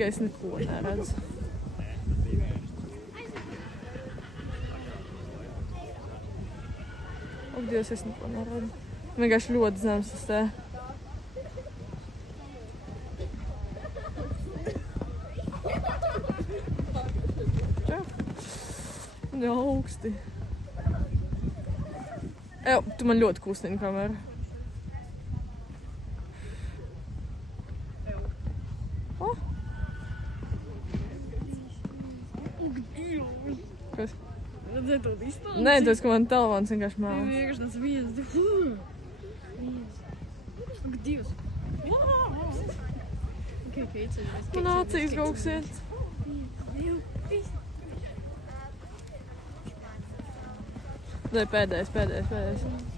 ka es neko neredzu. Ak, Dievs, es neko neredzu. Vienkārši ļoti zems tas te. Jā, augsti. Ew, tu man ļoti kustini kameru. Oh. Kas? Redzēji to distanci? Nē, tas, ka man telefons vienkārši mēlas. Vienkārši tas viens. Ak, Dievs. Man acīs kaut kas iet. Nē, pēdējais.